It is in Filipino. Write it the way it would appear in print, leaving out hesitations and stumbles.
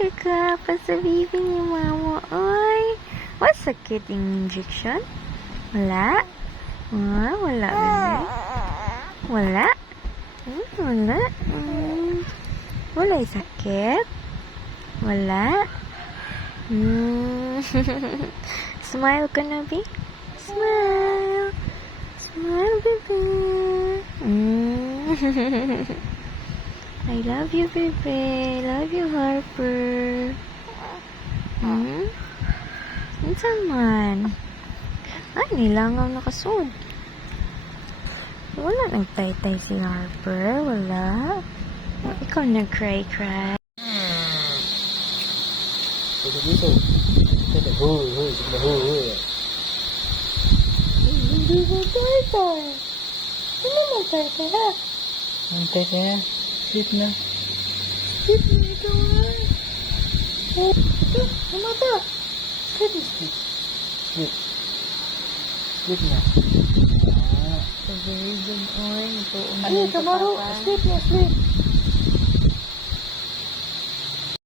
Kakapa sa bibi ni mama. Ay, masakit yung injection? Wala? Ah, wala, bebe? Wala? Wala? Wala yung sakit? Wala? Smile ka na, babe. Smile. Smile, baby. I love you, baby. Love you, Harper. Minsan man. Ay, nilangaw na kasod. Wala nagtay-tay si Harper. Wala. Ikaw nag-cry-cry. Dito. Dito. Huy. Hindi ko tay-tay. Ano nagtay-tay ha? Antay kaya. Sleep na. Sleep na ito ha. Oh, ito. Umata. Sleep na. Sleep. Sleep na. So very good. Oy, ito. Ano, Sleep na, sleep.